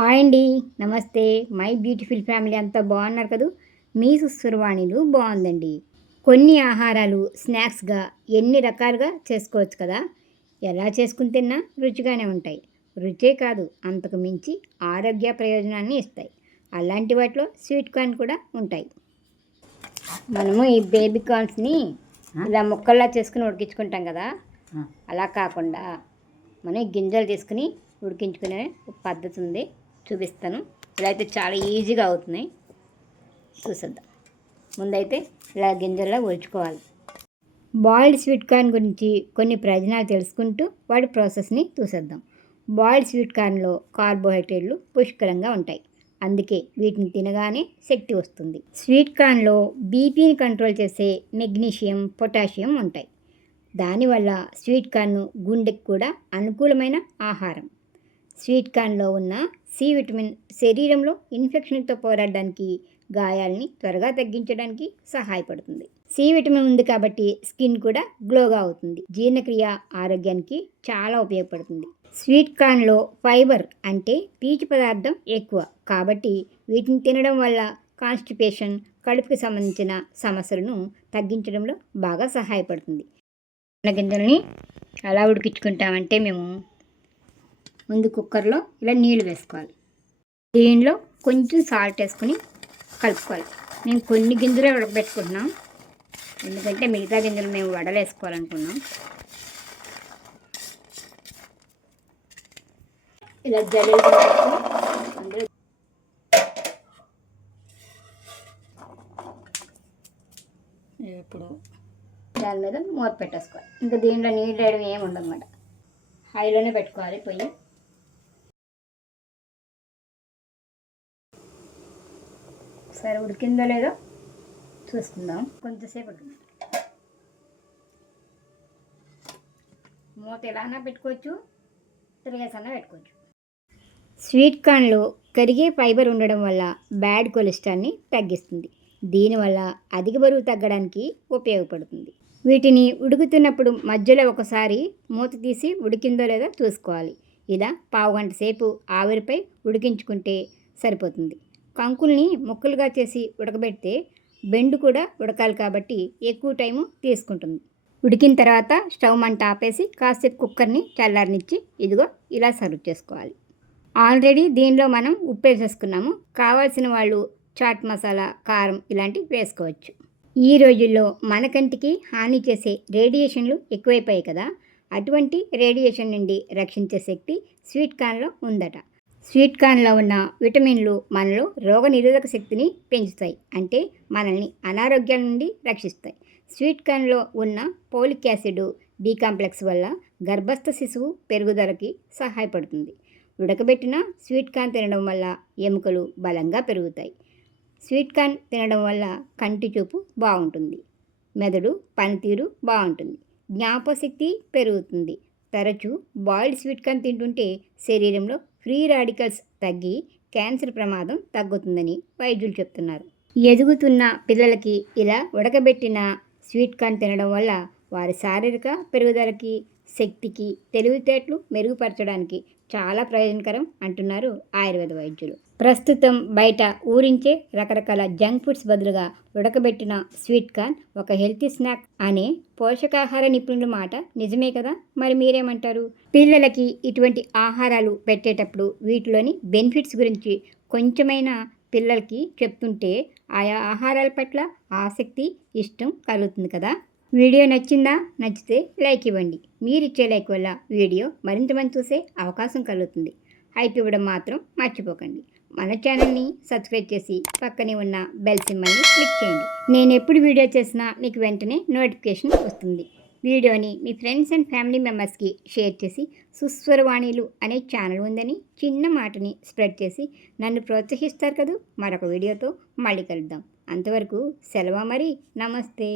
Hi అండి. నమస్తే. My beautiful family అంతా బాగున్నారు కదూ? మీ సుస్సురవాణిలు బాగుందండి. కొన్ని ఆహారాలు స్నాక్స్గా ఎన్ని రకాలుగా చేసుకోవచ్చు కదా? ఎలా చేసుకుని తిన్నా రుచిగానే ఉంటాయి. రుచే కాదు అంతకు మించి ఆరోగ్య ప్రయోజనాన్ని ఇస్తాయి. అలాంటి వాటిలో స్వీట్ కార్న్ కూడా ఉంటాయి. మనము ఈ బేబీ కార్న్స్ని ఇలా ముక్కల్లా చేసుకుని ఉడికించుకుంటాం కదా? అలా కాకుండా మనం గింజలు తీసుకుని ఉడికించుకునే పద్ధతి ఉంది. చూపిస్తాను. ఇలా అయితే చాలా ఈజీగా అవుతున్నాయి. చూసేద్దాం. ముందైతే ఇలా గింజల్లో ఉడుచుకోవాలి బాయిల్డ్ స్వీట్ కార్న్ గురించి కొన్ని ప్రయోజనాలు తెలుసుకుంటూ వాటి ప్రాసెస్ని చూసేద్దాం. బాయిల్డ్ స్వీట్ కార్న్లో కార్బోహైడ్రేట్లు పుష్కలంగా ఉంటాయి. అందుకే వీటిని తినగానే శక్తి వస్తుంది. స్వీట్ కార్న్లో బీపీని కంట్రోల్ చేసే మెగ్నీషియం పొటాషియం ఉంటాయి. దానివల్ల స్వీట్ కార్న్ గుండెకి కూడా అనుకూలమైన ఆహారం. స్వీట్ కార్న్లో ఉన్న సి విటమిన్ శరీరంలో ఇన్ఫెక్షన్తో పోరాడడానికి గాయాలని త్వరగా తగ్గించడానికి సహాయపడుతుంది. సి విటమిన్ ఉంది కాబట్టి స్కిన్ కూడా గ్లోగా అవుతుంది. జీర్ణక్రియ ఆరోగ్యానికి చాలా ఉపయోగపడుతుంది. స్వీట్ కార్న్లో ఫైబర్ అంటే పీచు పదార్థం ఎక్కువ కాబట్టి వీటిని తినడం వల్ల కాన్స్టిపేషన్ కడుపుకి సంబంధించిన సమస్యలను తగ్గించడంలో బాగా సహాయపడుతుంది. గింజలని అలా ఉడికించుకుంటామంటే మేము ముందు కుక్కర్లో ఇలా నీళ్ళు వేసుకోవాలి. దీనిలో కొంచెం సాల్ట్ వేసుకొని కలుపుకోవాలి. మేము కొన్ని గింజలే ఉడకబెట్టుకుంటున్నాం ఎందుకంటే మిగతా గింజలు మేము వడలు వేసుకోవాలనుకున్నాం ఇలా జల్లు అందులో ఇప్పుడు దాని మీద మూత పెట్టేసుకోవాలి. ఇంకా దీంట్లో నీళ్ళు వేయడం ఏమి ఉండదన్నమాట హైలోనే పెట్టుకోవాలి పొయ్యి. సరే ఉడికిందో లేదో చూసుకుందాం. కొంచెంసేపు ఉడికింది మూత ఎలానా పెట్టుకోవచ్చు తిరగేసన్నా పెట్టుకోవచ్చు. స్వీట్ కార్న్లో కరిగే ఫైబర్ ఉండడం వల్ల బ్యాడ్ కొలెస్ట్రాల్ని తగ్గిస్తుంది. దీనివల్ల అధిక బరువు తగ్గడానికి ఉపయోగపడుతుంది. వీటిని ఉడుకుతున్నప్పుడు మధ్యలో ఒకసారి మూత తీసి ఉడికిందో లేదో చూసుకోవాలి. ఇలా పావు గంట సేపు ఆవిరిపై ఉడికించుకుంటే సరిపోతుంది. కంకుల్ని ముక్కలుగా చేసి ఉడకబెడితే బెండు కూడా ఉడకాలి కాబట్టి ఎక్కువ టైము తీసుకుంటుంది. ఉడికిన తర్వాత స్టవ్ మంట ఆపేసి కాసేపు కుక్కర్ని చల్లారనిచ్చి ఇదిగో ఇలా సర్వ్ చేసుకోవాలి. ఆల్రెడీ దీనిలో మనం ఉప్పు వేసేసుకున్నాము కావాల్సిన వాళ్ళు చాట్ మసాలా కారం ఇలాంటివి వేసుకోవచ్చు. ఈ రోజుల్లో మన కంటికి హాని చేసే రేడియేషన్లు ఎక్కువైపోయాయి కదా. అటువంటి రేడియేషన్ నుండి రక్షించే శక్తి స్వీట్ కార్న్లో ఉందట. స్వీట్ కార్న్లో ఉన్న విటమిన్లు మనలో రోగనిరోధక శక్తిని పెంచుతాయి. అంటే మనల్ని అనారోగ్యాల నుండి రక్షిస్తాయి. స్వీట్ కార్న్లో ఉన్న పోలిక్ యాసిడ్ డీకాంప్లెక్స్ వల్ల గర్భస్థ శిశువు పెరుగుదలకి సహాయపడుతుంది. ఉడకబెట్టిన స్వీట్ కార్న్ తినడం వల్ల ఎముకలు బలంగా పెరుగుతాయి. స్వీట్ కార్న్ తినడం వల్ల కంటి చూపు బాగుంటుంది. మెదడు పనితీరు బాగుంటుంది. జ్ఞాపశక్తి పెరుగుతుంది. తరచూ బాయిల్డ్ స్వీట్ కార్న్ తింటుంటే శరీరంలో ఫ్రీ రాడికల్స్ తగ్గి క్యాన్సర్ ప్రమాదం తగ్గుతుందని వైద్యులు చెప్తున్నారు. ఎదుగుతున్న పిల్లలకి ఇలా ఉడకబెట్టిన స్వీట్ కార్న్ తినడం వల్ల వారి శారీరక పెరుగుదలకి శక్తికి తెలివితేటలు మెరుగుపరచడానికి చాలా ప్రయోజనకరం అంటున్నారు ఆయుర్వేద వైద్యులు. ప్రస్తుతం బయట ఊరించే రకరకాల జంక్ ఫుడ్స్ బదులుగా ఉడకబెట్టిన స్వీట్ కార్న్ ఒక హెల్తీ స్నాక్ అనే పోషకాహార నిపుణుల మాట నిజమే కదా? మరి మీరేమంటారు? పిల్లలకి ఇటువంటి ఆహారాలు పెట్టేటప్పుడు వీటిలోని బెనిఫిట్స్ గురించి కొంచెమైనా పిల్లలకి చెప్తుంటే ఆయా ఆహారాల పట్ల ఆసక్తి ఇష్టం కలుగుతుంది కదా? వీడియో నచ్చిందా? నచ్చితే లైక్ ఇవ్వండి. మీరు ఇచ్చే లైక్ వల్ల వీడియో మరింత మంది చూసే అవకాశం కలుగుతుంది. హైప్ ఇవ్వడం మాత్రం మర్చిపోకండి. మన ఛానల్ని సబ్స్క్రైబ్ చేసి పక్కనే ఉన్న బెల్ సిమ్మల్ని క్లిక్ చేయండి. నేను ఎప్పుడు వీడియో చేసినా మీకు వెంటనే నోటిఫికేషన్ వస్తుంది. వీడియోని మీ ఫ్రెండ్స్ అండ్ ఫ్యామిలీ మెంబర్స్కి షేర్ చేసి సుస్వరవాణిలు అనే ఛానల్ ఉందని చిన్న మాటని స్ప్రెడ్ చేసి నన్ను ప్రోత్సహిస్తారు కదూ? మరొక వీడియోతో మళ్ళీ కలుద్దాం. అంతవరకు సెలవు మరి నమస్తే.